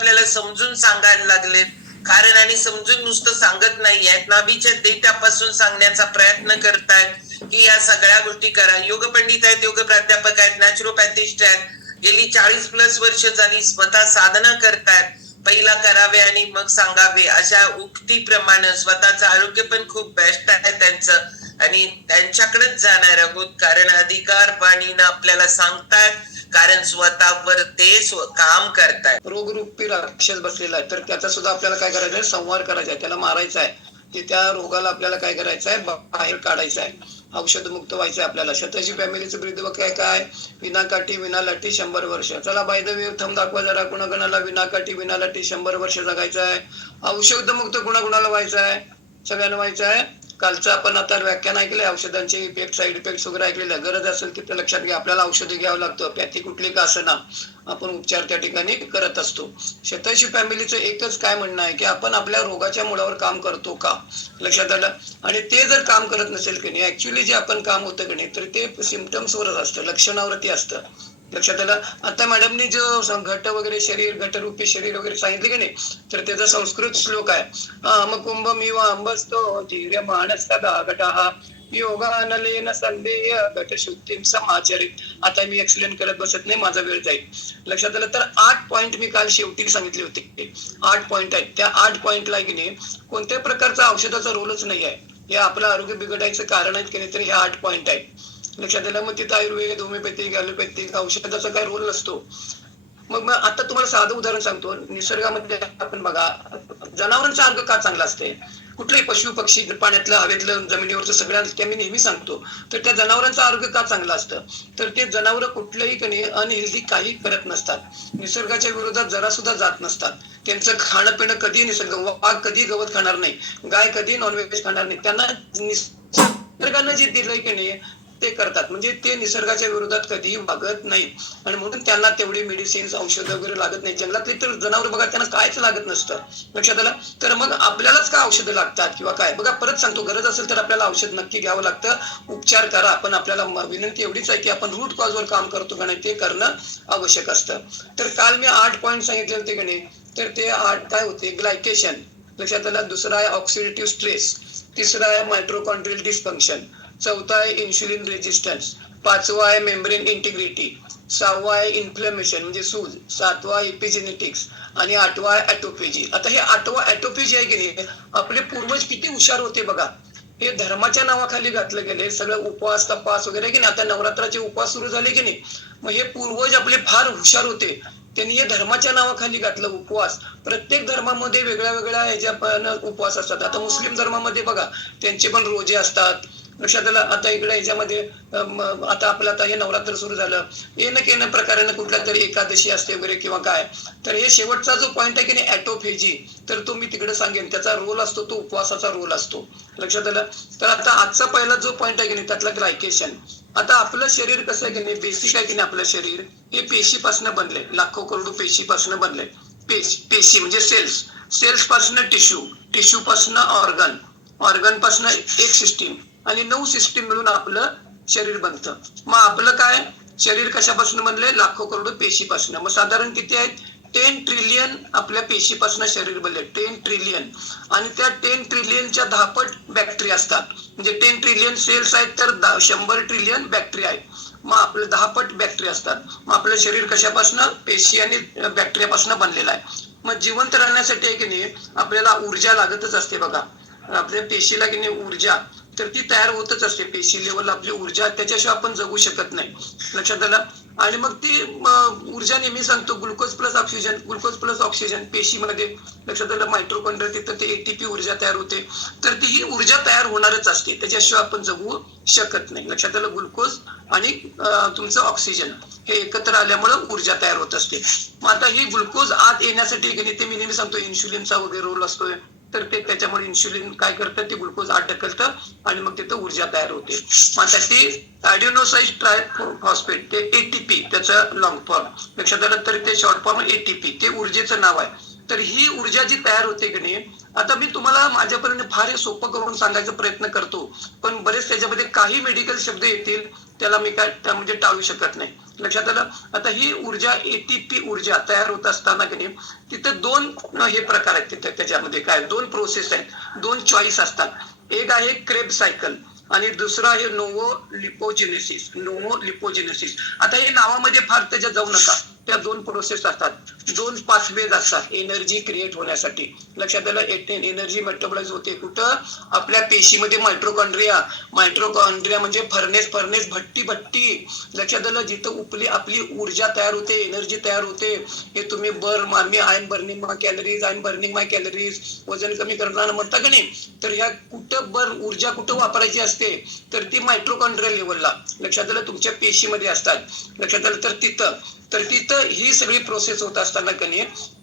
आपल्याला समजून सांगायला लागलेत. कारण आणि समजून नुसतं सांगत नाहीयेत नाभीच्या देत्यापासून सांगण्याचा प्रयत्न करतायत की या सगळ्या गोष्टी करा. योग पंडित आहेत योग प्राध्यापक आहेत नॅचरोपॅथिस्ट आहेत. गेली चाळीस प्लस वर्ष झाली स्वतः साधना करतायत. पहिला करावे आणि मग सांगावे अशा उक्तीप्रमाणे स्वतःचं आरोग्य पण खूप बेस्ट आहे त्यांचं. आणि त्यांच्याकडेच जाणार आहोत. कारण अधिकार वाणीनं आपल्याला सांगतायत कारण स्वतःवर ते स्व- काम करतायत रोगरूपी राक्षस बसलेला आहे. तर त्याचा सुद्धा आपल्याला काय करायचं आहे? करायचा आहे. त्याला मारायचा आहे. की त्या रोगाला आपल्याला काय करायचं आहे? बाहेर काढायचं आहे. औषध मुक्त व्हायचं आहे आपल्याला. शतशी फॅमिलीचं ब्रीद काय काय? विनाकाठी विनालाठी शंभर वर्ष. चला बाय द वे थम दाखवा जरा. कुणाकुणाला विनाकाठी विनालाठी शंभर वर्ष जगायचं आहे. औषध मुक्त कुणाकुणाला व्हायचं आहे? सगळ्यांना व्हायचं आहे? कालचं आपण आता व्याख्यान ऐकलंय औषधांचे इफेक्ट साईड इफेक्ट वगैरे ऐकलेलं आहे. गरज असेल की लक्षात घ्या. आपल्याला औषधं घ्यावं लागतं. पॅथी कुठली का असना आपण उपचार त्या ठिकाणी करत असतो. शताशी फॅमिलीचं एकच काय म्हणणं आहे की आपण आपल्या रोगाच्या मुळावर काम करतो का? लक्षात आलं? आणि ते जर काम करत नसेल की नाही ऍक्च्युली जे आपण काम होतं की नाही तर ते सिमटम्सवरच असतं लक्षणावरती असतं. लक्षात आलं? आता मॅडमनी जो घट वगैरे शरीर घटरूपी शरीर वगैरे सांगितले की नाही तर त्याचा संस्कृत श्लोक आहे. आम कुंभ मी अंबस्तो धीर्य मानसदा घटहा योगानलेन संदेय घट शुद्धीम समाचरित. आता मी एक्सप्लेन करत बसत नाही माझा वेळ जाईल. लक्षात आलं? तर आठ पॉइंट मी काल शेवटी सांगितले होते. आठ पॉइंट आहेत. त्या आठ पॉइंटला की नाही कोणत्याही प्रकारचा औषधाचा रोलच नाही आहे. हे आपलं आरोग्य बिघडायचं कारण आहेत की नाही तर हे आठ पॉइंट आहेत. लक्षात आलं मग तिथं आयुर्वेद होमिओपॅथिक ॲलोपॅथिक औषधाचा काही रोल नसतो. मग मग आता तुम्हाला साधं उदाहरण सांगतो. निसर्गामध्ये आपण बघा जनावरांचा आरोग्य का चांगला असते? कुठलाही पशु पक्षी पाण्यातलं हवेतलं जमिनीवरचं सगळ्या ते मी नेहमी सांगतो. तर त्या जनावरांचं आरोग्य का चांगलं असतं? तर ते जनावर कुठलंही कणी अनहेल्दी काही करत नसतात. निसर्गाच्या विरोधात जरा सुद्धा जात नसतात. त्यांचं खाणं पिणं कधी निसर्ग वाघ कधी गवत खाणार नाही. गाय कधी नॉनव्हेज खाणार नाही. त्यांना निसर्गानं जे दिलंय की नाही ते करतात. म्हणजे ते निसर्गाच्या विरोधात कधीही वागत नाही आणि म्हणून त्यांना तेवढी मेडिसिन्स औषध वगैरे लागत नाही जंगलातले तर जनावर बघा त्यांना कायच लागत नसतं. लक्षात आलं? तर मग आपल्यालाच का औषधं लागतात किंवा काय? बघा परत सांगतो गरज असेल तर आपल्याला औषध नक्की घ्यावं लागतं. उपचार करा. पण आपल्याला विनंती एवढीच आहे की आपण रूट कॉजवर काम करतो का नाही ते करणं आवश्यक असतं. तर काल मी आठ पॉईंट सांगितले होते की नाही? तर ते आठ काय होते? ग्लायकेशन लक्षात आलं? दुसरा आहे ऑक्सिडेटिव्ह स्ट्रेस तिसरा आहे मायट्रोकॉन्ड्रियल डिस्फंक्शन चौथा आहे इन्शुलिन रेजिस्टन्स पाचवा आहे मेम्ब्रेन इंटिग्रिटी सहावा आहे इन्फ्लेमेशन म्हणजे सूज सातवा एपिजेनेटिक्स आणि आठवा आहे ॲटोपेजी आता हे आठवा ॲटोपेजी आहे की नाही आपले पूर्वज किती हुशार होते बघा. हे धर्माच्या नावाखाली घातलं गेले सगळं उपवास तपास वगैरे की नाही आता नवरात्राचे उपवास सुरू झाले की नाही मग हे पूर्वज आपले फार हुशार होते. त्यांनी हे धर्माच्या नावाखाली घातलं उपवास. प्रत्येक धर्मामध्ये वेगळ्या वेगळ्या ह्याच्या उपवास असतात. आता मुस्लिम धर्मामध्ये बघा त्यांचे पण रोजे असतात लक्षात आलं आता इकडे याच्यामध्ये आता आपलं आता हे नवरात्र सुरू झालं. येणं केनं प्रकारानं कुठल्या तरी एकादशी असते वगैरे किंवा काय. तर हे शेवटचा जो पॉईंट आहे की नाही ॲटोफेजी. तर तो मी तिकडे सांगेन. त्याचा रोल असतो तो उपवासाचा रोल असतो. लक्षात आलं? तर आता आजचा पहिला जो पॉईंट आहे की नाही त्यातला ग्लायकेशन आता आपलं शरीर कसं आहे की नाही बेसिक आहे की नाही आपलं शरीर? हे पेशीपासून बनले लाखो करोडो पेशीपासून बनले पेश पेशी म्हणजे सेल्स सेल्सपासून टिश्यू टिश्यू पासून ऑर्गन ऑर्गनपासून एक सिस्टीम आणि नऊ सिस्टीम मिळून आपलं शरीर बनतं. मग आपलं काय? शरीर कशापासून बनले लाखो करोडो पेशीपासून. मग साधारण किती आहेत? टेन ट्रिलियन आपल्या पेशीपासून शरीर बनले टेन ट्रिलियन. आणि त्या टेन ट्रिलियनच्या दहापट बॅक्टेरिया असतात. म्हणजे टेन ट्रिलियन सेल्स आहेत तर शंभर ट्रिलियन बॅक्टेरिया आहेत. मग आपलं दहापट बॅक्टेरिया असतात. मग आपलं शरीर कशापासून? पेशी आणि बॅक्टेरियापासून बनलेलं आहे. मग जिवंत राहण्यासाठी आहे की नाही आपल्याला ऊर्जा लागतच असते बघा. आपल्या पेशीला की नाही ऊर्जा तर ती तयार होतच असते. पेशी लेवल आपली ऊर्जा त्याच्याशिवाय आपण जगू शकत नाही. लक्षात आलं? आणि मग ती ऊर्जा नेहमी सांगतो glucose plus oxygen glucose plus oxygen पेशीमध्ये. लक्षात आलं? मायट्रोकॉन्ड्रिया तिथं ते एटीपी ऊर्जा तयार होते. तर ती ही ऊर्जा तयार होणारच असते. त्याच्याशिवाय आपण जगू शकत नाही. लक्षात आलं? ग्लुकोज आणि तुमचं ऑक्सिजन हे एकत्र आल्यामुळं ऊर्जा तयार होत असते. मग आता ही ग्लुकोज आत येण्यासाठी ते मी नेहमी सांगतो. इन्शुलिनचा वगैरे रोल असतोय. तर ते त्याच्यामुळे इन्शुलिन काय करतं ते ग्लुकोज आत ढकलतं आणि मग तिथं ऊर्जा तयार होते. मग आता ती ट्राय फॉस्फेट ते एटीपी त्याचं लॉंग फॉर्मपेक्षा तर ते शॉर्ट फॉर्म एटीपी ते ऊर्जेचं नाव आहे. तर ही ऊर्जा जी तयार होते की नाही आता मी तुम्हाला माझ्यापर्यंत फार हे सोपं करून सांगायचा प्रयत्न करतो. पण बरेच त्याच्यामध्ये काही मेडिकल शब्द येतील त्याला मी काय म्हणजे टाळू शकत नाही. लक्षात आलं? आता ही ऊर्जा एटीपी ऊर्जा तयार होत असताना की नाही तिथे दोन हे प्रकार आहेत तिथे त्याच्यामध्ये. काय? दोन प्रोसेस आहेत. दोन चॉईस असतात. एक आहे क्रेब सायकल आणि दुसरं आहे नोवो लिपोजेनेसिस नोवो लिपोजेनेसिस आता हे नावामध्ये फार त्याच्यात जाऊ नका. त्या दोन प्रोसेस असतात. दोन पाथवेज असतात एनर्जी क्रिएट होण्यासाठी. लक्षात आलं एनर्जी मेटाबॉलाइज होते कुठं? आपल्या पेशीमध्ये मायट्रोकॉन्ड्रिया मायट्रोकॉन्ड्रिया म्हणजे फर्नेस फर्नेस भट्टी भट्टी. लक्षात आलं जिथं उपली आपली ऊर्जा तयार होते एनर्जी तयार होते. हे तुम्ही बर मी I'm burning my calories I'm burning my calories वजन कमी करताना म्हणता का नाही? तर ह्या कुठं बर ऊर्जा कुठं वापरायची असते? तर ती मायट्रोकॉन्ड्रिया लेवलला लक्षात आलं तुमच्या पेशीमध्ये असतात. लक्षात आलं तर तिथं तर तिथं ही सगळी प्रोसेस होत असताना कनी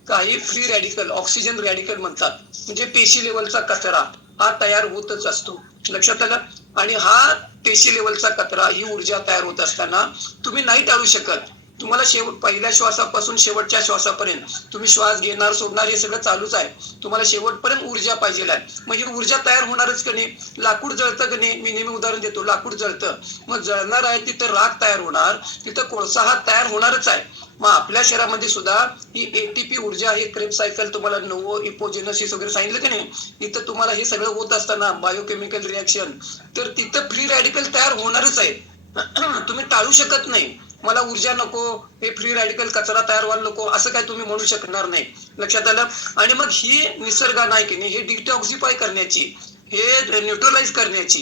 काही फ्री रॅडिकल ऑक्सिजन रॅडिकल म्हणतात. म्हणजे पेशी लेवलचा कचरा हा तयार होतच असतो. लक्षात आलं? आणि हा पेशी लेवलचा कचरा ही ऊर्जा तयार होत असताना तुम्ही नाही टाळू शकत. तुम्हाला शेवट पहिल्या श्वासापासून शेवटच्या श्वासापर्यंत तुम्ही श्वास घेणार सोडणार हे सगळं चालूच आहे. तुम्हाला शेवटपर्यंत ऊर्जा पाहिजे आहे. मग ही ऊर्जा तयार होणारच का नाही? लाकूड जळतं कणे नाही? मी नेहमी उदाहरण देतो लाकूड जळतं. मग जळणार आहे तिथं राख तयार होणार तिथं कोळसा हा तयार होणारच आहे. मग आपल्या शहरामध्ये सुद्धा ही एटीपी ऊर्जा हे क्रेप सायकल तुम्हाला नवो इपोजेनसिस वगैरे सांगितलं की नाही? इथं तुम्हाला हे सगळं होत असताना बायोकेमिकल रिॲक्शन तर तिथं फ्री रॅडिकल तयार होणारच आहे. तुम्ही टाळू शकत नाही. मला ऊर्जा नको हे फ्री रॅडिकल कचरा तयार व्हायला नको असं काय तुम्ही म्हणू शकणार नाही. लक्षात आलं? आणि मग ही निसर्गा आहे की नाही हे डिटॉक्सिफाय करण्याची हे न्यूट्रलाइज करण्याची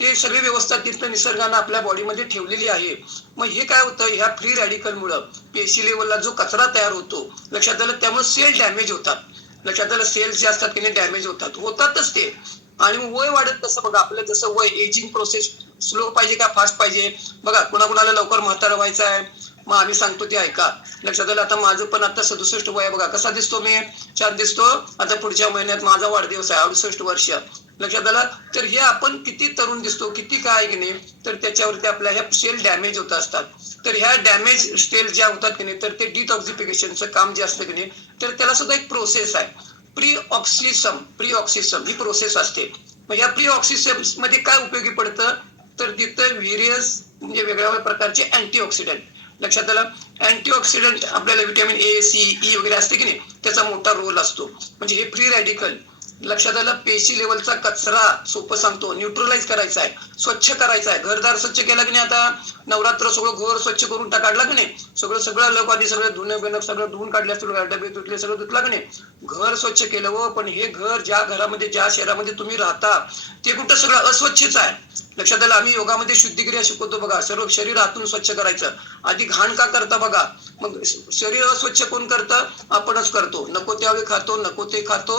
ते सगळी व्यवस्था तिथं निसर्गानं आपल्या बॉडीमध्ये ठेवलेली आहे. मग हे काय होतं? ह्या फ्री रॅडिकल मुळे पेशी लेवलला जो कचरा तयार होतो लक्षात आलं? त्यामुळे सेल डॅमेज होतात. लक्षात आलं? सेल्स जे असतात की नाही डॅमेज होतात. होतातच ते. आणि वय वाढत तसं बघा आपलं जसं वय एजिंग प्रोसेस स्लो पाहिजे का फास्ट पाहिजे? बघा कुणाकुणाला लवकर म्हातारा व्हायचं आहे मग आम्ही सांगतो ते ऐका. लक्षात आलं आता माझं पण आता सदुसष्ट वय बघा. कसा दिसतो मी? छान दिसतो. आता पुढच्या महिन्यात माझा वाढदिवस आहे अडुसष्ट वर्ष. लक्षात आलं? तर हे आपण किती तरुण दिसतो किती काय आहे की नाही? तर त्याच्यावरती आपल्या ह्या सेल डॅमेज होत असतात. तर ह्या डॅमेज सेल ज्या होतात की नाही तर ते डिटॉक्झिफिकेशनचं काम जे असतं की नाही तर त्याला सुद्धा एक प्रोसेस आहे. प्री ऑक्सिसम प्री ऑक्सिसम ही प्रोसेस असते. मग या प्री ऑक्सिसममध्ये काय उपयोगी पडतं? तर तिथं व्हेरियस म्हणजे वेगळ्या वेगळ्या प्रकारचे अँटीऑक्सिडंट लक्षात आलं? अँटीऑक्सिडंट आपल्याला व्हिटॅमिन ए सी ई वगैरे असते की नाही? त्याचा मोठा रोल असतो. म्हणजे हे फ्री रॅडिकल लक्षात आलं पेशी लेवलचा कचरा सोपं सांगतो न्यूट्रलाइज करायचा आहे स्वच्छ करायचा आहे. घरदार स्वच्छ केलं की नाही आता? नवरात्र सगळं घर स्वच्छ करून टाकाडला की नाही? सगळं सगळं लोक आधी सगळं धुणं बिणं सगळं धुवून काढले असतील डबे धुतले सगळं धुतलं की नाही? घर स्वच्छ केलं व पण हे घर ज्या घरामध्ये ज्या शहरामध्ये तुम्ही राहता ते कुठं सगळं अस्वच्छच आहे? लक्षात आलं आम्ही योगामध्ये शुद्धिक्रिया शिकवतो बघा सर्व शरीर आतून स्वच्छ करायचं. आधी घाण का करता बघा? मग शरीर अस्वच्छ कोण करतं? आपणच करतो. नको त्यावेळी खातो नको ते खातो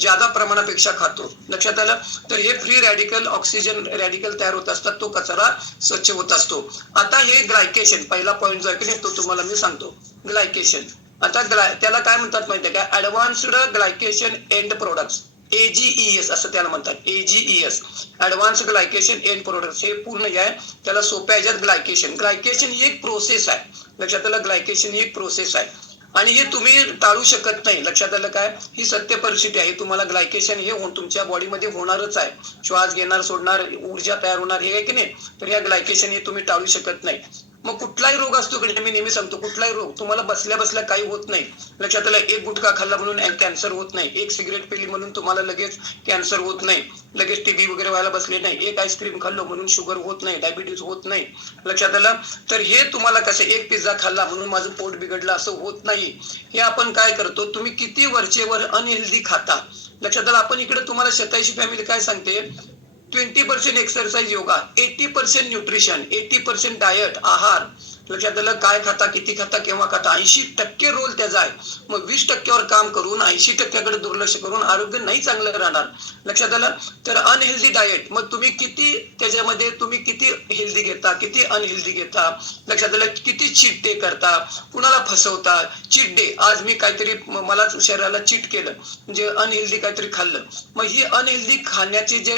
ज्यादा प्रमाणापेक्षा खातो. लक्षात आलं? तर हे फ्री रॅडिकल ऑक्सिजन रॅडिकल तयार होत असतात तो कचरा स्वच्छ होत असतो. आता हे ग्लायकेशन पहिला पॉईंट जो आहे की नाही तो तुम्हाला मी सांगतो. ग्लायकेशन आता ग्लाय त्याला काय म्हणतात माहितीये का? Advanced glycation end products A G E S असं त्याला म्हणतात. A G E S advance glycation end product हे पूर्ण जे आहे त्याला सोप्या ह्याच्यात ग्लायकेशन ग्लायकेशन ही एक प्रोसेस आहे. लक्षात आलं ग्लायकेशन ही एक प्रोसेस आहे. आणि हे तुम्ही टाळू शकत नाही. लक्षात आलं काय? ही सत्य परिस्थिती आहे. तुम्हाला ग्लायकेशन हे तुमच्या बॉडीमध्ये होणारच आहे. श्वास घेणार सोडणार ऊर्जा तयार होणार हे आहे की नाही? तर या ग्लायकेशन हे तुम्ही टाळू शकत नाही. मग कुठलाही रोग असतो की मी नेहमी सांगतो कुठलाही रोग तुम्हाला बसल्या बसल्या काही होत नाही. लक्षात आलं एक गुटखा खाल्ला म्हणून कॅन्सर होत नाही. एक सिगरेट पिली म्हणून तुम्हाला लगेच कॅन्सर होत नाही. लगेच टीबी वगैरे व्हायला बसले नाही. एक आईस्क्रीम खाल्लो म्हणून शुगर होत नाही डायबिटीज होत नाही. लक्षात आलं? तर हे तुम्हाला कसं एक पिझ्झा खाल्ला म्हणून माझं पोट बिघडलं असं होत नाही. हे आपण काय करतो तुम्ही किती वरचेवर अनहेल्दी खाता. लक्षात आलं? आपण इकडे तुम्हाला शताऐंशी फॅमिली काय सांगते? Twenty percent exercise yoga eighty percent nutrition eighty percent diet आहार. लक्षात आलं काय खाता किती खाता केव्हा खाता ऐंशी टक्के रोल त्याचा आहे. मग वीस टक्क्यावर काम करून ऐंशी टक्क्याकडे दुर्लक्ष करून आरोग्य नाही चांगलं राहणार. लक्षात आलं? तर अनहेल्दी डाएट मग तुम्ही किती त्याच्यामध्ये तुम्ही किती हेल्दी घेता किती अनहेल्दी घेता? लक्षात आलं? किती चीट डे करता? कुणाला फसवता? चीट डे आज मी काहीतरी मलाच मला शरीराला चीट केलं. म्हणजे अनहेल्दी काहीतरी खाल्लं. मग ही अनहेल्दी खाण्याची जे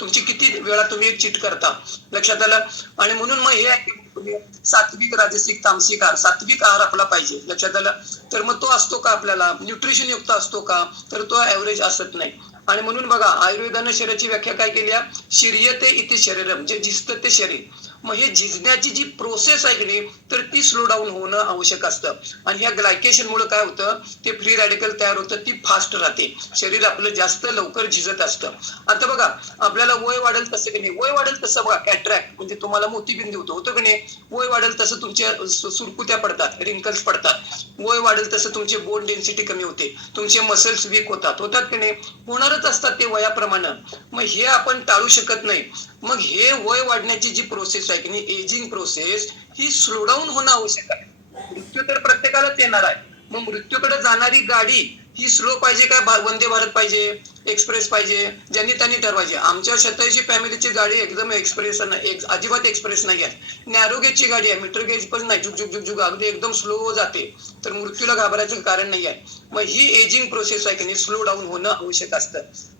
तुमची किती वेळा तुम्ही चीट करता? लक्षात आलं? आणि म्हणून मग हे तुम्ही सात्विक राजसिक तामसिक आहार सात्विक आहार आपला पाहिजे. लक्षात आलं तर मग तो असतो का आपल्याला? न्यूट्रिशन युक्त असतो का? तर तो ऍव्हरेज असत नाही. आणि म्हणून बघा आयुर्वेदानं शरीराची व्याख्या काय केली आहे? शिर्यते इथे शरीरम जे म्हणजे जिस्त ते शरीर. मग हे झिजण्याची जी प्रोसेस आहे की नाही तर ती स्लो डाऊन होणं आवश्यक असतं. आणि ह्या ग्लायकेशन मुळे काय होतं ते फ्री रॅडिकल तयार होतं ती फास्ट राहते. शरीर आपलं जास्त लवकर झिजत असतं. आता बघा आपल्याला वय वाढेल तसं की नाही वय वाढेल तसं बघा कॅट्रॅक्ट म्हणजे तुम्हाला मोतीबिंदू होतो. होतं की नाही? वय वाढेल तसं तुमच्या सुरकुत्या पडतात रिंकल्स पडतात. वय वाढेल तसं तुमची बोन डेन्सिटी कमी होते. तुमचे मसल्स वीक होतात. होतात की नाही? होणारच असतात ते वयाप्रमाणे. मग हे आपण टाळू शकत नाही. मग हे वय वाढण्याची जी प्रोसेस आहे की नाही एजिंग प्रोसेस ही स्लो डाऊन होणं आवश्यक आहे. मृत्यू तर प्रत्येकालाच येणार आहे. मग मृत्यूकडे जाणारी गाडी ही स्लो पाहिजे का? वंदे भारत पाहिजे एक्सप्रेस पाहिजे? ज्यांनी त्यांनी ठरवायचे. आमच्या शताऐंशी फॅमिलीची गाडी एकदम एक्सप्रेस नाही एक- अजिबात एक्सप्रेस नाही आहे. नॅरो गेजची गाडी आहे मीटर गेज पण नाही. झुक झुक झुक झुक अगदी एकदम स्लो जाते. तर मृत्यूला घाबरायचं कारण नाही आहे. मग ही एजिंग प्रोसेस आहे की नाही? स्लो डाऊन होणं आवश्यक असतं.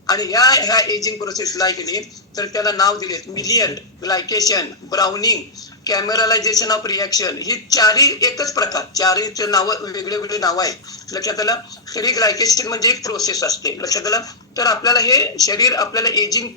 आणि ह्या ह्या एजिंग प्रोसेसला आहे की नाही? तर त्याला नाव दिले Maillard glycation browning caramelization of reaction ही चारही एकच प्रकार. चारहीचे नाव वेगळे वेगळे नावं आहेत. लक्षात आलं? तरी ग्लायकेशन म्हणजे एक प्रोसेस असते. लक्षात आलं? तर आपल्याला हे शरीर आपल्याला एजिंग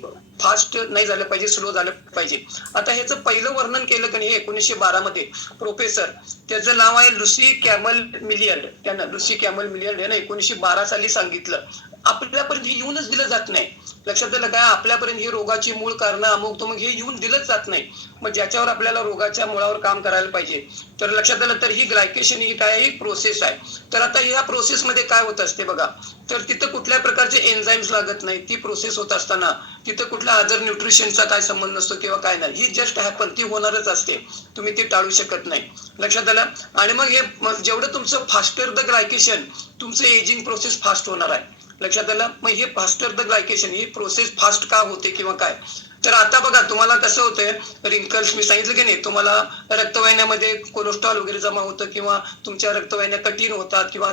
फास्ट नाही झालं पाहिजे स्लो झालं पाहिजे. आता ह्याचं पहिलं वर्णन केलं की नाही एकोणीसशे बारा मध्ये. प्रोफेसर त्याचं नाव आहे लुसी कॅमल मिलियन त्यानं लुसी कॅमल मिलियन यानं एकोणीसशे बारा साली सांगितलं. आपल्यापर्यंत हे येऊनच दिलं जात नाही. लक्षात आलं काय आपल्यापर्यंत ही रोगाची मूळ कारण अमुक तो मग हे येऊन दिलंच जात नाही. मग ज्याच्यावर आपल्याला रोगाच्या मुळावर काम करायला पाहिजे. तर लक्षात आलं तर ही ग्लायकेशन ही काय? ही प्रोसेस आहे. तर आता ह्या प्रोसेस मध्ये काय होत असते बघा. तर तिथं कुठल्या प्रकारचे एन्झाईम्स लागत नाही ती प्रोसेस होत असताना तिथं कुठल्या अदर न्यूट्रिशनचा काय संबंध नसतो किंवा काय नाही. ही जस्ट हॅपन ती होणारच असते. तुम्ही ती टाळू शकत नाही. लक्षात आलं? आणि मग हे जेवढं तुमचं फास्टर द ग्लायकेशन तुमचं एजिंग प्रोसेस फास्ट होणार आहे. लक्षात आलं? मग हे फास्टर द ग्लायकेशन ही प्रोसेस फास्ट का होते किंवा काय? तर आता बघा तुम्हाला कसं होतंय रिंकल्स मी सांगितलं की नाही तुम्हाला रक्तवाहिन्यामध्ये कोलेस्ट्रॉल वगैरे जमा होतं किंवा तुमच्या रक्तवाहिन्या कठीण होतात किंवा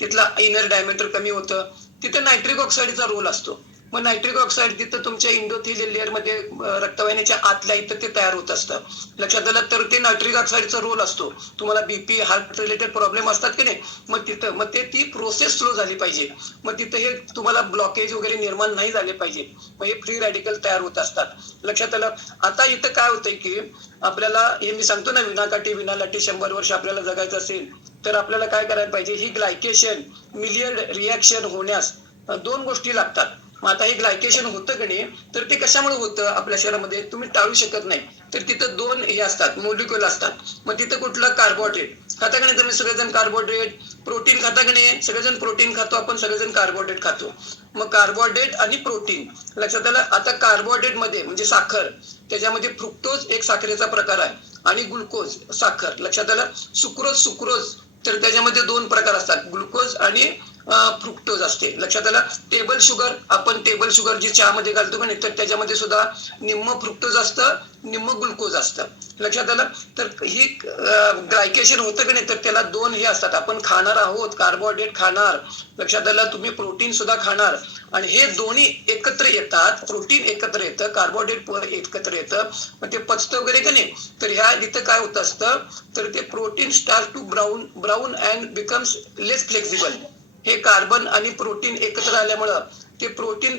तिथला इनर डायमीटर कमी होतं तिथे नायट्रिक ऑक्साईडचा रोल असतो. मग नायट्रिक ऑक्साईड तिथं तुमच्या इंडोथिलियल लेअरमध्ये अं, रक्तवाहिन्याच्या आतल्या इथं ते तयार होत असतं. लक्षात आलं तर ते नायट्रिक ऑक्साईडचा रोल असतो. तुम्हाला बीपी हार्ट रिलेटेड प्रॉब्लेम असतात की नाही? मग तिथं मग ते ती प्रोसेस स्लो झाली पाहिजे. मग तिथं हे तुम्हाला ब्लॉकेज वगैरे निर्माण नाही झाले पाहिजे. मग हे फ्री रॅडिकल तयार होत असतात. लक्षात आलं? आता इथं काय होतंय की आपल्याला हे मी सांगतो ना विनाकाठी विनालाठी शंभर वर्ष आपल्याला जगायचं असेल तर आपल्याला काय करायला पाहिजे? ही ग्लायकेशन मिलियर रिॲक्शन होण्यास दोन गोष्टी लागतात. मग आता हे ग्लायकेशन होतं की नाही तर ते कशामुळे होतं आपल्या शरीरामध्ये? तुम्ही टाळू शकत नाही. तर तिथं दोन हे असतात मोलिक्युल असतात. मग तिथं कुठलं कार्बोहायड्रेट खाता का नाही तुम्ही सगळेजण कार्बोहायड्रेट प्रोटीन खाता का नाही? सगळेजण प्रोटीन खातो आपण सगळेजण कार्बोहायड्रेट खातो. मग कार्बोहायड्रेट आणि प्रोटीन लक्षात आलं? आता कार्बोहायड्रेटमध्ये म्हणजे साखर त्याच्यामध्ये फ्रुक्टोज एक साखरेचा प्रकार आहे आणि ग्लुकोज साखर. लक्षात आलं? सुक्रोज सुक्रोज तर त्याच्यामध्ये दोन प्रकार असतात ग्लुकोज आणि फ्रुक्टोज असते. लक्षात आलं? टेबल शुगर आपण टेबल शुगर जी चहामध्ये घालतो का नाही तर त्याच्यामध्ये सुद्धा निम्म फ्रुक्टोज असतं निम्म ग्लुकोज असतं. लक्षात आलं? तर ही ग्लायकेशन होतं की नाही तर त्याला दोन हे असतात. आपण खाणार आहोत कार्बोहायड्रेट खाणार. लक्षात आलं? तुम्ही प्रोटीन सुद्धा खाणार. आणि हे दोन्ही एकत्र येतात. प्रोटीन एकत्र येतं कार्बोहायड्रेट एकत्र येतं. मग ते पचतं वगैरे का नाही? तर ह्या इथं काय होत असतं? तर ते protein start to brown brown and becomes less flexible हे कार्बन आणि प्रोटीन एकत्र आल्यामुळं ते प्रोटीन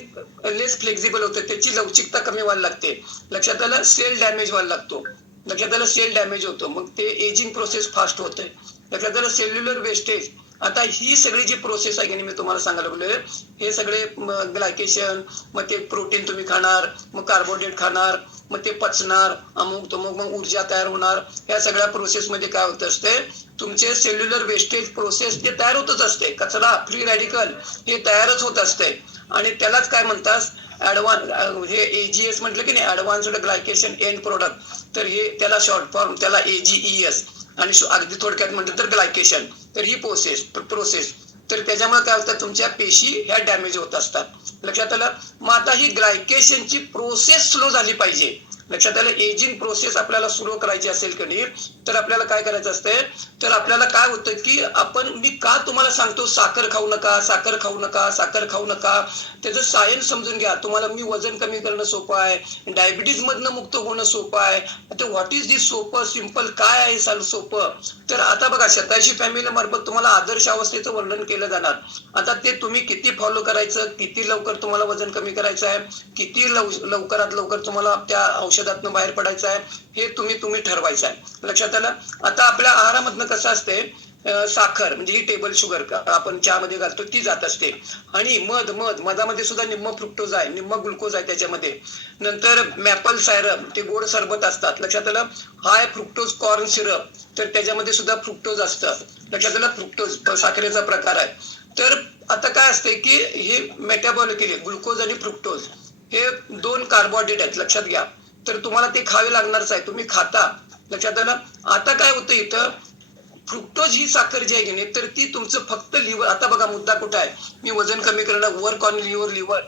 लेस फ्लेक्झिबल होतं. त्याची लवचिकता कमी व्हायला लागते. लक्षात आलं? सेल डॅमेज व्हायला लागतो. लक्षात आलं? सेल डॅमेज होतो. मग ते एजिंग प्रोसेस फास्ट होते लक्षात आलं? सेल्युलर वेस्टेज आता ही सगळी जी प्रोसेस आहे की मी तुम्हाला सांगायला लागलोय. हे सगळे ग्लायकेशन मग ते प्रोटीन तुम्ही खाणार मग कार्बोहायड्रेट खाणार मग ते पचणार अमुक तमुक मग ऊर्जा तयार होणार. या सगळ्या प्रोसेस मध्ये काय होत असते? तुमचे सेल्युलर वेस्टेज प्रोसेस ते तयार होतच असते. कचरा फ्री रॅडिकल हे तयारच होत असते. आणि त्यालाच काय म्हणतात? ऍडव्हान्स हे एजीएस म्हटलं की नाही? ऍडव्हान्स्ड ग्लायकेशन एंड प्रोडक्ट तर हे त्याला शॉर्ट फॉर्म त्याला एजीईएस आणि अगदी थोडक्यात म्हटलं तर ग्लायकेशन तर ही प्रोसेस प्रोसेस तर त्याच्यामुळे काय होतं तुमच्या पेशी ह्या डॅमेज होत असतात. लक्षात आलं? मग आता ही ग्लायकेशनची प्रोसेस स्लो झाली पाहिजे. लक्षात आलं? एजिंग प्रोसेस आपल्याला सुरू करायची असेल कधी तर आपल्याला काय करायचं असतंय तर आपल्याला काय होतं की आपण मी का तुम्हाला सांगतो साखर खाऊ नका साखर खाऊ नका साखर खाऊ नका. त्याचं सायन्स समजून घ्या. तुम्हाला मी वजन कमी करणं सोपं आहे. डायबिटीज मधनं मुक्त होणं सोपं आहे. आता व्हॉट इज दिस सोपं सिंपल काय आहे साल सोपं? तर आता बघा शताशी फॅमिली मार्फत तुम्हाला आदर्श अवस्थेचं वर्णन केलं जाणार. आता ते तुम्ही किती फॉलो करायचं किती लवकर तुम्हाला वजन कमी करायचं आहे किती लव लवकरात लवकर तुम्हाला त्या औषधातनं बाहेर पडायचं आहे हे तुम्ही तुम्ही ठरवायचं आहे. लक्षात आलं? आता आपल्या आहारामधनं कसं असते? साखर म्हणजे ही टेबल शुगर आपण चहामध्ये घालतो ती जात असते. आणि मध मध मधामध्ये सुद्धा निम्म फ्रुक्टोज आहे निम्म ग्लुकोज आहे त्याच्यामध्ये. नंतर मॅपल सायरप ते गोड सरबत असतात. लक्षात आलं? हाय फ्रुक्टोज कॉर्न सिरप तर त्याच्यामध्ये सुद्धा फ्रुक्टोज असतं. लक्षात आलं? फ्रुक्टोज साखरेचा प्रकार आहे. तर आता काय असते की हे मेटाबॉलिकली ग्लुकोज आणि फ्रुक्टोज हे दोन कार्बोहायड्रेट आहेत लक्षात घ्या. तर तुम्हाला ते खावे लागणारच आहे. तुम्ही खाता. लक्षात आलं आता काय होतं इथं? फ्रुक्टोज ही साखर जी आहे की नाही तर ती तुमचं फक्त लिव्हर आता बघा मुद्दा कुठं आहे? मी वजन कमी करणं work on liver liver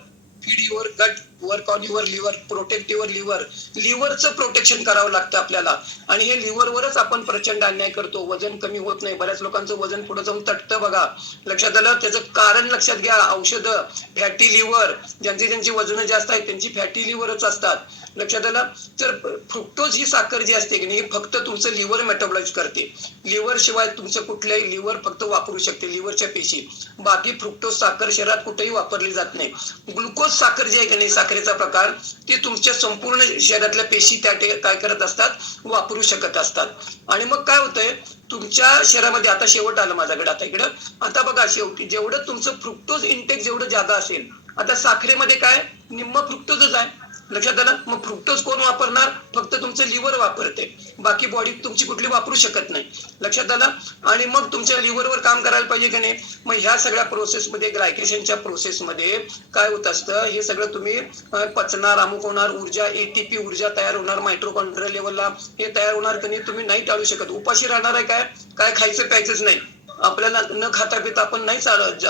feed your gut work on your liver protect your liver लिव्हरचं protection करावं लागतं आपल्याला. आणि हे लिव्हरवरच आपण प्रचंड अन्याय करतो. वजन कमी होत नाही. बऱ्याच लोकांचं वजन पुढे जाऊन तटतं बघा. लक्षात आलं? त्याचं कारण लक्षात घ्या. औषधं फॅटी लिव्हर ज्यांची ज्यांची वजन जास्त आहेत त्यांची फॅटी लिव्हरच असतात. लक्षात आलं? तर फ्रुक्टोज ही साखर जी असते की नाही फक्त तुमचं लिव्हर मेटाबॉलाइज करते. लिव्हर शिवाय तुमचं कुठल्याही लिव्हर फक्त वापरू शकते. लिव्हरच्या पेशी. बाकी फ्रुक्टोज साखर शरीरात कुठेही वापरली जात नाही. ग्लुकोज साखर जी आहे की नाही साखरेचा प्रकार ती तुमच्या संपूर्ण शरीरातल्या पेशी त्या काय करत असतात वापरू शकत असतात. आणि मग काय होतंय तुमच्या शरीरामध्ये आता शेवट आलं माझ्याकडे आता इकडं. आता बघा शेवटी जेवढं तुमचं फ्रुक्टोज इंटेक जेवढं जादा असेल आता साखरेमध्ये काय निम्म फ्रुक्टोजच आहे. लक्षात आलं मग फ्रुक्टोज कोण वापरणार? फक्त तुमचं लिव्हर वापरते. बाकी बॉडी तुमची कुठली वापरू शकत नाही. लक्षात आलं? आणि मग तुमच्या लिव्हरवर काम करायला पाहिजे की नाही? मग ह्या सगळ्या प्रोसेसमध्ये ग्लायकेशनच्या प्रोसेसमध्ये काय होत असतं? हे सगळं तुम्ही पचणार अमुक होणार ऊर्जा एटीपी ऊर्जा तयार होणार मायट्रोकॉन्ड्रियल लेवलला हे तयार होणार की नाही तुम्ही नाही टाळू शकत. उपाशी राहणार आहे काय? काय खायचं प्यायचंच नाही. आपल्याला न खाता पिता आपण नाही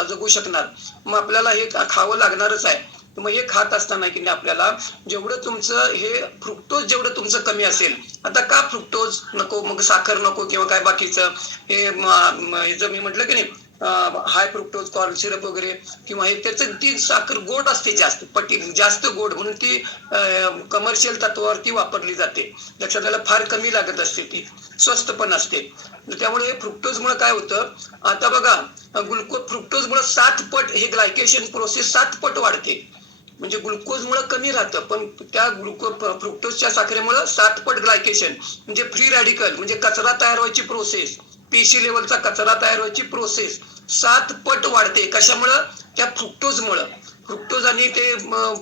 जगू शकणार. मग आपल्याला हे खावं लागणारच आहे. मग हे खात असताना की नाही आपल्याला जेवढं तुमचं हे फ्रुक्टोज जेवढं तुमचं कमी असेल आता का फ्रुक्टोज नको मग साखर नको किंवा काय बाकीचं? हे जर मी म्हटलं की नाही हाय फ्रुक्टोज कॉर्न सिरप वगैरे किंवा हे त्याचं ती साखर गोड असते जास्त पटी जास्त गोड म्हणून ती कमर्शियल तत्वावरती वापरली जाते. लक्षात आलं फार कमी लागत असते ती स्वस्त पण असते. त्यामुळे फ्रुक्टोज मुळे काय होतं आता बघा ग्लुकोज फ्रुक्टोज मुळे सात पट हे ग्लायकेशन प्रोसेस सात पट वाढते. म्हणजे ग्लुकोज मुळे कमी राहतं. पण त्या ग्लुको फ्रुक्टोजच्या साखरेमुळे सात पट ग्लायकेशन म्हणजे फ्री रॅडिकल म्हणजे कचरा तयार व्हायची प्रोसेस पेशी लेवलचा कचरा तयार व्हायची प्रोसेस सात पट वाढते. कशामुळं? त्या फ्रुक्टोजमुळं फ्रुक्टोज आणि ते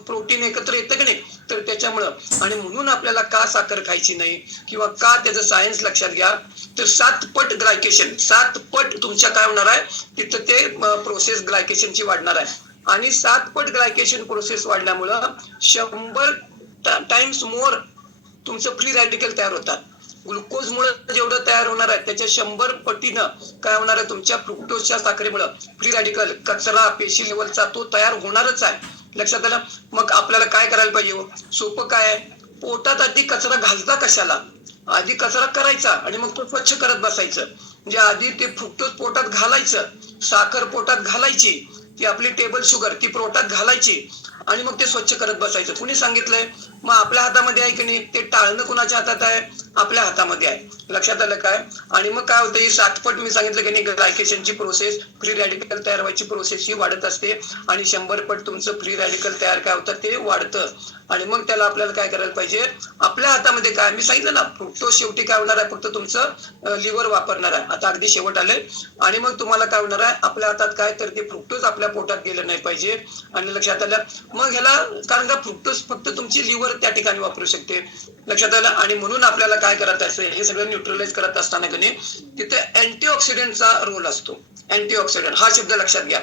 प्रोटीन एकत्र येतं की नाही? तर त्याच्यामुळं. आणि म्हणून आपल्याला का साखर खायची नाही? किंवा का त्याचं सायन्स लक्षात घ्या? तर सात पट ग्लायकेशन सात पट तुमच्या काय होणार आहे? तिथं ते प्रोसेस ग्लायकेशनची वाढणार आहे. आणि सात पट ग्लायकेशन प्रोसेस वाढल्यामुळं शंभर टाइम्स मोर तुमचं फ्री रॅडिकल तयार होतात. ग्लुकोज मुळे जेवढं तयार होणार आहे त्याच्या शंभर पटीनं काय होणार आहे तुमच्या फ्रुक्टोजच्या साखरेमुळं फ्री रॅडिकल कचरा पेशी लेवलचा तो तयार होणारच आहे. लक्षात आलं? मग आपल्याला काय करायला पाहिजे हो? सोपं काय आहे? पोटात आधी कचरा घालता कशाला? आधी कचरा करायचा आणि मग तो स्वच्छ करत बसायचं. म्हणजे आधी ते फ्रुक्टोज पोटात घालायचं साखर पोटात घालायची ती आपली टेबल शुगर ती पोटात घालायची. आणि मग ते स्वच्छ करत बसायचं. कुणी सांगितलंय? मग आपल्या हातामध्ये आहे की नाही? ते टाळणं कुणाच्या हातात आहे? आपल्या हातामध्ये आहे. लक्षात आलं काय? आणि मग काय होतं? ही सातपट मी सांगितलं की नाही ग्लायकेशनची प्रोसेस फ्री रॅडिकल तयार व्हायची प्रोसेस ही वाढत असते. आणि शंभर पट तुमचं फ्री रॅडिकल तयार काय होतं? ते वाढतं. आणि मग त्याला आपल्याला काय करायला पाहिजे? आपल्या हातामध्ये काय? मी सांगितलं ना तो शेवटी काय होणार आहे? फक्त तुमचं लिव्हर वापरणार आहे. आता अगदी शेवट आलंय. आणि मग तुम्हाला काय होणार आहे? आपल्या हातात काय? तर ते फ्रुक्टोज आपल्या पोटात गेलं नाही पाहिजे. आणि लक्षात आलं? मग ह्याला कारण का फ्रुक्टोज फक्त तुमची लिव्हर त्या ठिकाणी वापरू शकते. लक्षात आलं? आणि म्हणून आपल्याला काय करत असेल हे सगळं न्यूट्रलाइज करत असताना कधी तिथे अँटीऑक्सिडेंटचा रोल असतो. अँटीऑक्सिडंट हा शब्द लक्षात घ्या.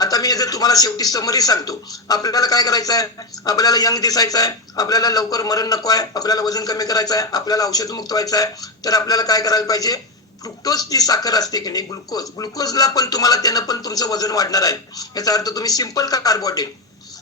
आता मी जर तुम्हाला शेवटी समरी सांगतो. आपल्याला काय करायचं आहे आपल्याला यंग दिसायचं आहे आपल्याला लवकर मरण नको आहे. आपल्याला वजन कमी करायचं आहे आपल्याला औषध मुक्त व्हायचं आहे तर आपल्याला काय करायला पाहिजे? फ्रुक्टोज जी साखर असते की नाही ग्लुकोज ग्लुकोजला पण तुम्हाला त्यानं पण तुमचं वजन वाढणार आहे. याचा अर्थ तुम्ही सिंपल का कार्बोहायड्रेट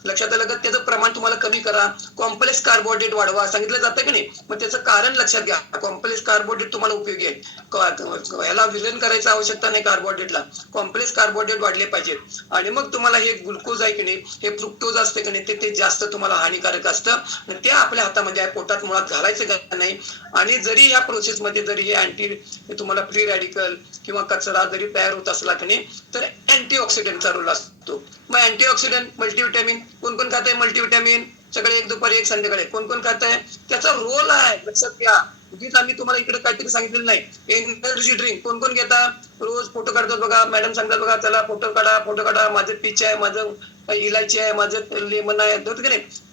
लक्षात आलं का त्याचं प्रमाण तुम्हाला कमी करा. कॉम्प्लेक्स कार्बोहायड्रेट वाढवा. सांगितलं जातं की नाही? मग त्याचं कारण लक्षात घ्या. कॉम्प्लेक्स कार्बोहायड्रेट तुम्हाला उपयोगी आहे. याला ह्याला विलन करायची आवश्यकता नाही कार्बोहायड्रेटला कॉम्प्लेक्स कार्बोहायड्रेट वाढले पाहिजेत. आणि मग तुम्हाला हे ग्लुकोज आहे की नाही हे फ्रुक्टोज असते की नाही ते ते जास्त तुम्हाला हानिकारक असतं. आणि ते आपल्या हातामध्ये आहे. पोटात मुळात घालायचं का नाही? आणि जरी या प्रोसेसमध्ये जरी हे अँटी तुम्हाला फ्री रॅडिकल किंवा कचरा जरी तयार होत असला की नाही तर अँटीऑक्सिडंटचा रोल असतो. मग अँटीऑक्सिडंट मल्टीव्हिटॅमिन कोण कोण खात आहे मल्टीव्हिटॅमिन सगळे एक दुपारी एक संध्याकाळी कोण कोण खात आहे? त्याचा रोल आहे. लक्षात घ्या. उगीच आम्ही तुम्हाला इकडे काहीतरी सांगितलेलं नाही. एनर्जी ड्रिंक कोण कोण घेता? रोज फोटो काढतात बघा. मॅडम सांगतात बघा चला फोटो काढा फोटो काढा. माझं पीच आहे माझं इलायची आहे माझं लेमन आहे.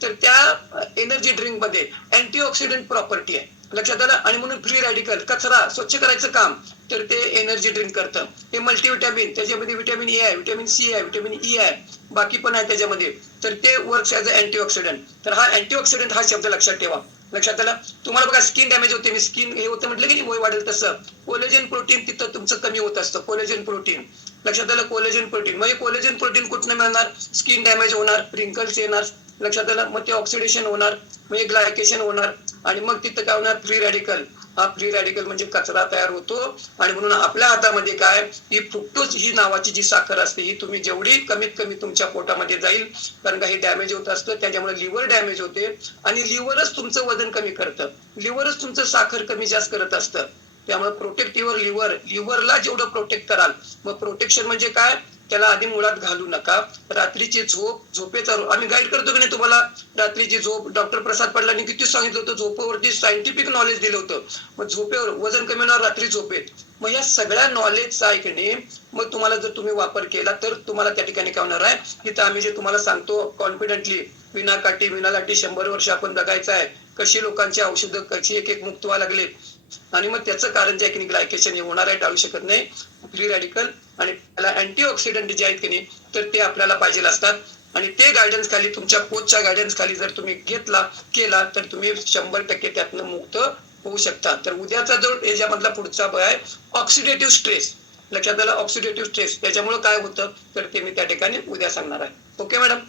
तर त्या एनर्जी ड्रिंकमध्ये अँटीऑक्सिडंट प्रॉपर्टी आहे. लक्षात आलं? आणि म्हणून फ्री रॅडिकल कचरा स्वच्छ करायचं काम तर ते एनर्जी ड्रिंक करतं. हे मल्टीविटॅमिन त्याच्यामध्ये विटॅमिन ए आहे विटॅमिन सी आहे विटॅमिन ई e आहे बाकी पण आहे त्याच्यामध्ये. तर ते वर्क्स ॲज अ अँटीऑक्सिडंट तर हा अँटीऑक्सिडंट हा शब्द लक्षात ठेवा. लक्षात आलं? तुम्हाला बघा स्किन डॅमेज होते. मी स्किन हे होतं म्हटलं की नाही? वय वाढेल तसं. कोलेजन प्रोटीन तिथं तुमचं कमी होत असतं. कोलेजन प्रोटीन लक्षात आलं? कोलेजन प्रोटीन मग हे कोलेजन प्रोटीन कुठनं मिळणार? स्किन डॅमेज होणार रिंकल्स येणार. लक्षात आलं? मग ते ऑक्सिडेशन होणार. म्हणजे मग ग्लायकेशन होणार. आणि मग तिथं काय होणार? फ्री रॅडिकल हा फ्री रॅडिकल म्हणजे कचरा तयार होतो. आणि म्हणून आपल्या हातामध्ये काय? ही फ्रुक्टोज ही नावाची जी साखर असते ही तुम्ही जेवढी कमीत कमी तुमच्या पोटामध्ये जाईल कारण का हे डॅमेज होत असतं त्याच्यामुळे लिव्हर डॅमेज होते. आणि लिव्हरच तुमचं वजन कमी करतं. लिव्हरच तुमचं साखर कमी जास्त करत असतं. त्यामुळे प्रोटेक्ट युअर लिव्हर लिव्हरला जेवढं प्रोटेक्ट कराल मग प्रोटेक्शन म्हणजे काय? त्याला आधी मुळात घालू नका. रात्रीची झोप झोपेचा आम्ही गाईड करतो की नाही तुम्हाला? रात्रीची झोप डॉक्टर प्रसाद पाटलांनी किती सांगितलं होतं? झोपेवरती सायंटिफिक नॉलेज दिलं होतं. मग झोपेवर वजन कमी होणार रात्री झोपेत मग या सगळ्या नॉलेजचा ऐकणे मग तुम्हाला जर तुम्ही वापर केला तर तुम्हाला त्या ठिकाणी काय होणार आहे? तिथं आम्ही जे तुम्हाला सांगतो कॉन्फिडेंटली विनाकाठी विनालाठी शंभर वर्ष आपण जगायचं आहे. कशी लोकांची औषधं कशी एक एक मुक्त व्हायला लागले? आणि मग त्याचं कारण जे आहे की ग्लायकेशन हे होणार आहे टाळू शकत नाही. फ्री रॅडिकल आणि त्याला अँटीऑक्सिडंट जे आहेत की नाही तर ते आपल्याला पाहिजे असतात. आणि ते गायडन्स खाली तुमच्या कोचच्या गायडन्स खाली जर तुम्ही घेतला केला तर तुम्ही शंभर टक्के त्यातनं मुक्त होऊ शकता. तर उद्याचा जो याच्यामधला पुढचा भय आहे ऑक्सिडेटिव्ह स्ट्रेस लक्षात आलं? ऑक्सिडेटिव्ह स्ट्रेस त्याच्यामुळे काय होतं? तर ते मी त्या ठिकाणी उद्या सांगणार आहे. Okay madam